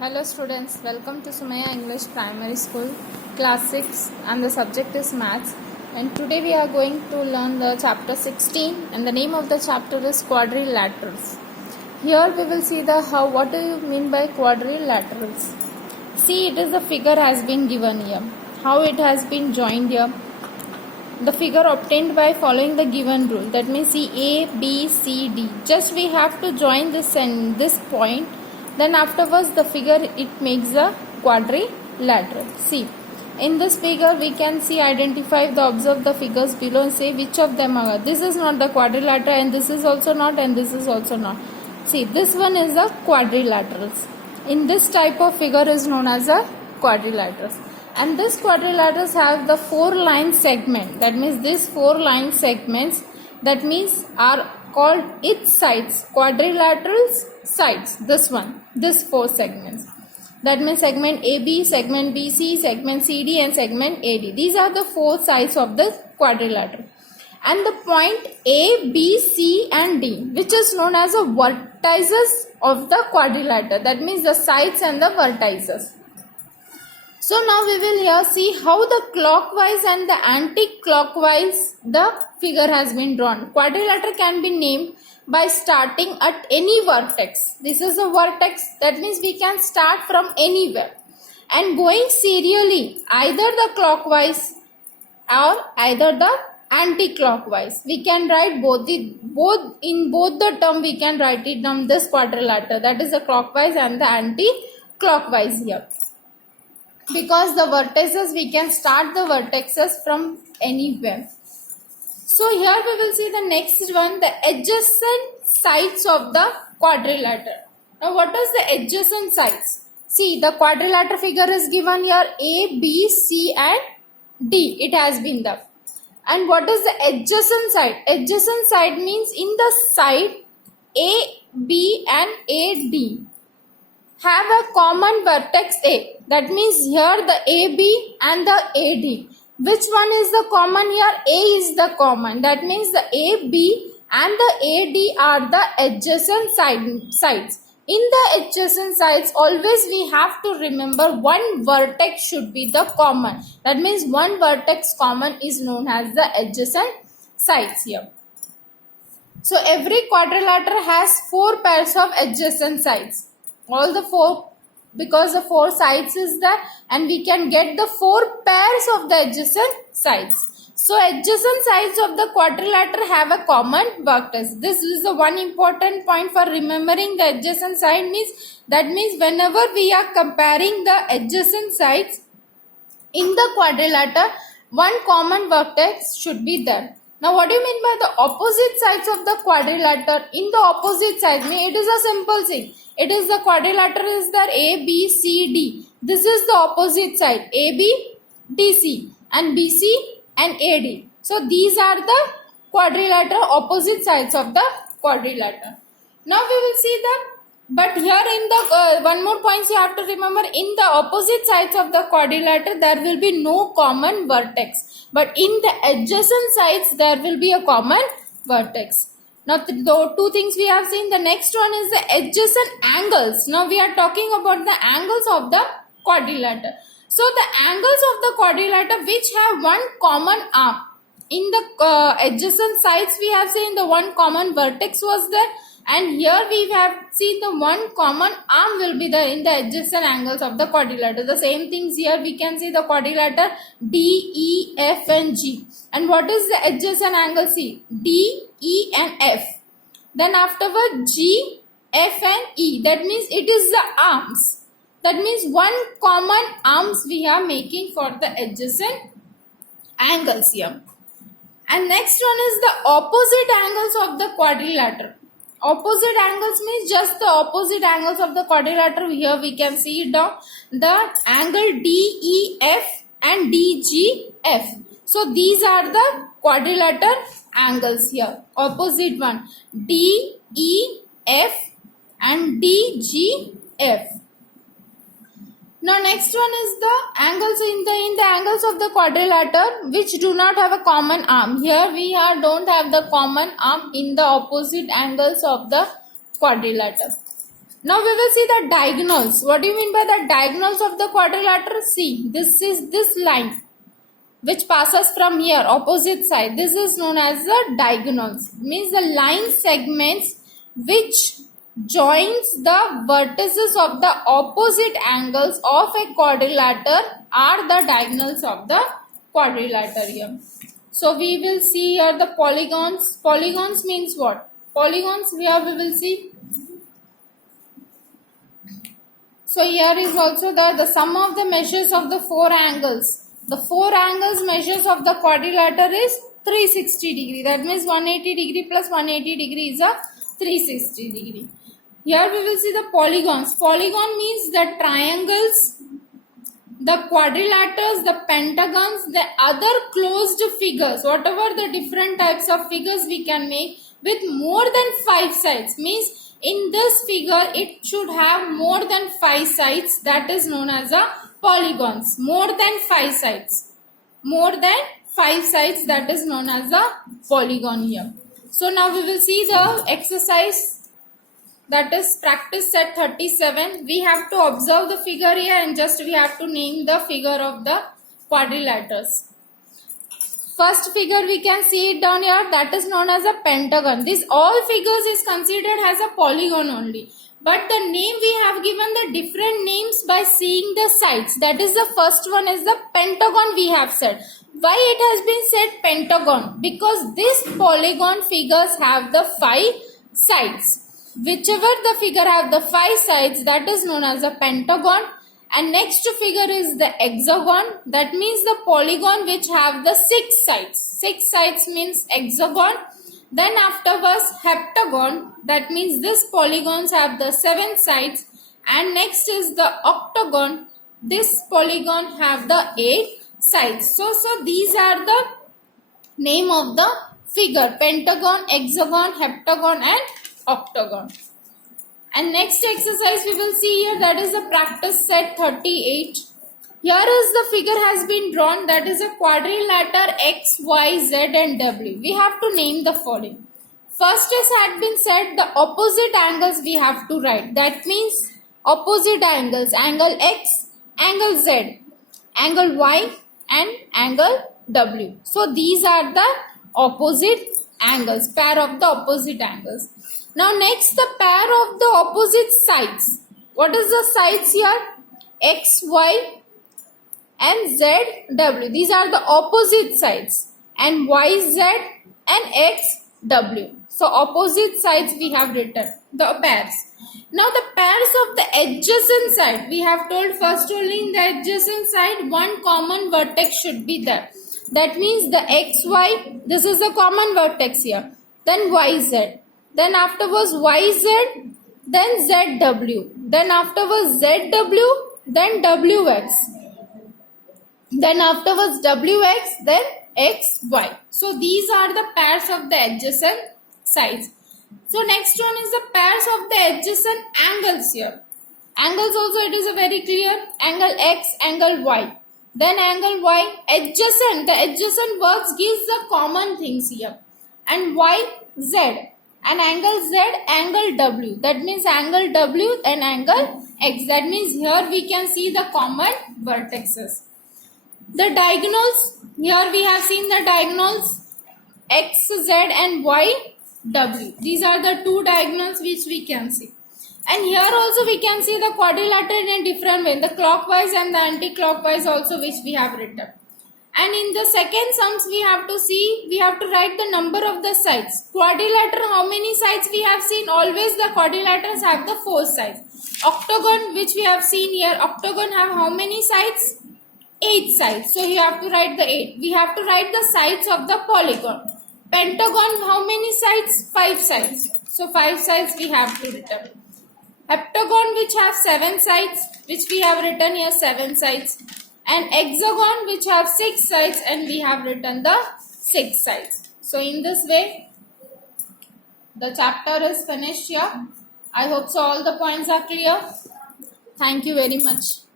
Hello students, welcome to Sumaya English Primary School, Class 6, and the subject is Maths. And today we are going to learn the chapter 16, and the name of the chapter is Quadrilaterals. Here we will see what do you mean by quadrilaterals. See, it is the figure has been given here, how it has been joined here. The figure obtained by following the given rule, that means see A, B, C, D. Just we have to join this and this point. Then afterwards the figure it makes a quadrilateral. See, in this figure we can see identify the observe the figures below and say which of them are. This is not the quadrilateral and this is also not and this is also not. See, this one is a quadrilaterals. In this type of figure is known as a quadrilaterals. And this quadrilaterals have the 4 line segment. That means these 4 line segments that means are called its sides. Quadrilaterals sides. This one. This 4 segments. That means segment AB, segment BC, segment CD and segment AD. These are the 4 sides of the quadrilateral. And the point A, B, C and D, which is known as the vertices of the quadrilateral. That means the sides and the vertices. So now we will here see how the clockwise and the anti-clockwise the figure has been drawn. Quadrilateral can be named by starting at any vertex. This is a vertex, that means we can start from anywhere and going serially either the clockwise or either the anti-clockwise. We can write both in both the term we can write it on this quadrilateral, that is the clockwise and the anti-clockwise here. Because the vertices, we can start the vertices from anywhere. So here we will see the next one, the adjacent sides of the quadrilateral. Now what is the adjacent sides? See, the quadrilateral figure is given here A, B, C and D. It has been there. And what is the adjacent side? Adjacent side means in the side A, B and AD have a common vertex A. That means here the AB and the AD. Which one is the common here? A is the common. That means the AB and the AD are the adjacent sides. In the adjacent sides, always we have to remember one vertex should be the common. That means one vertex common is known as the adjacent sides here. So every quadrilateral has 4 pairs of adjacent sides. All the 4, because the 4 sides is there and we can get the 4 pairs of the adjacent sides. So adjacent sides of the quadrilateral have a common vertex. This is the one important point for remembering the adjacent side means, that means whenever we are comparing the adjacent sides in the quadrilateral, one common vertex should be there. Now what do you mean by the opposite sides of the quadrilateral? In the opposite side, it is a simple thing. It is the quadrilateral is there A, B, C, D. This is the opposite side A, B, D, C and B, C and A, D. So these are the quadrilateral opposite sides of the quadrilateral. Now we will see that. But here in the one more points you have to remember, in the opposite sides of the quadrilateral there will be no common vertex. But in the adjacent sides there will be a common vertex. Now the 2 things we have seen. The next one is the adjacent angles. Now we are talking about the angles of the quadrilateral. So the angles of the quadrilateral which have one common arm. In the adjacent sides we have seen the one common vertex was there. And here we have seen the one common arm will be there in the adjacent angles of the quadrilateral. The same things here we can see the quadrilateral D, E, F and G. And what is the adjacent angle? See, D, E and F. Then afterward G, F and E. That means it is the arms. That means one common arms we are making for the adjacent angles here. And next one is the opposite angles of the quadrilateral. Opposite angles means just the opposite angles of the quadrilateral. Here we can see it down. The angle DEF and DGF. So these are the quadrilateral angles here. Opposite one DEF and DGF. Now next one is the angles in the angles of the quadrilateral which do not have a common arm. Here we don't have the common arm in the opposite angles of the quadrilateral. Now we will see the diagonals. What do you mean by the diagonals of the quadrilateral? See, this is this line which passes from here, opposite side. This is known as the diagonals. Means the line segments which joins the vertices of the opposite angles of a quadrilateral are the diagonals of the quadrilateral here. So we will see here the polygons. Polygons means what? Polygons here we will see. So here is also the sum of the measures of the four angles. The four angles measures of the quadrilateral is 360 degree. That means 180 degree plus 180 degree is a 360 degree. Here we will see the polygons. Polygon means the triangles, the quadrilaterals, the pentagons, the other closed figures, whatever the different types of figures we can make with more than 5 sides. Means in this figure it should have more than 5 sides. That is known as a polygons. More than 5 sides. More than 5 sides, that is known as a polygon here. So now we will see the exercise, that is practice set 37. We have to observe the figure here and just we have to name the figure of the quadrilaterals. First figure we can see it down here, that is known as a pentagon. This all figures is considered as a polygon only. But the name we have given the different names by seeing the sides. That is the first one is the pentagon we have said. Why it has been said pentagon? Because this polygon figures have the 5 sides. Whichever the figure have the 5 sides, that is known as a pentagon. And next figure is the hexagon. That means the polygon which have the 6 sides. 6 sides means hexagon. Then afterwards heptagon. That means this polygons have the 7 sides. And next is the octagon. This polygon have the 8 sides. So these are the name of the figure. Pentagon, hexagon, heptagon and octagon. And next exercise we will see here, that is the practice set 38. Here is the figure has been drawn, that is a quadrilateral X, Y, Z and W. We have to name the following. First as had been said, the opposite angles we have to write. That means opposite angles, angle X, angle Z, angle Y and angle W. So these are the opposite angles, pair of the opposite angles. Now next the pair of the opposite sides. What is the sides here? X, Y and Z, W. These are the opposite sides. And Y, Z and X, W. So opposite sides we have written. The pairs. Now the pairs of the adjacent side. We have told first only in the adjacent side one common vertex should be there. That means the X, Y. This is the common vertex here. Then Y, Z. Then afterwards YZ, then ZW, then afterwards ZW, then WX, then afterwards WX, then XY. So these are the pairs of the adjacent sides. So next one is the pairs of the adjacent angles here. Angles also it is a very clear. Angle X, angle Y. Then angle Y, adjacent. The adjacent words gives the common things here. And Y, Z. And angle Z, angle W. That means angle W and angle X. That means here we can see the common vertexes. The diagonals. Here we have seen the diagonals X, Z and Y, W. These are the two diagonals which we can see. And here also we can see the quadrilateral in a different way. The clockwise and the anti-clockwise also which we have written. And in the second sums we have to see, we have to write the number of the sides. Quadrilateral, how many sides we have seen? Always the quadrilaterals have the 4 sides. Octagon which we have seen here, octagon have how many sides? 8 sides. So you have to write the 8. We have to write the sides of the polygon. Pentagon, how many sides? 5 sides. So 5 sides we have to written. Heptagon which have 7 sides, which we have written here 7 sides. And hexagon which have 6 sides and we have written the 6 sides. So in this way, the chapter is finished here. I hope so all the points are clear. Thank you very much.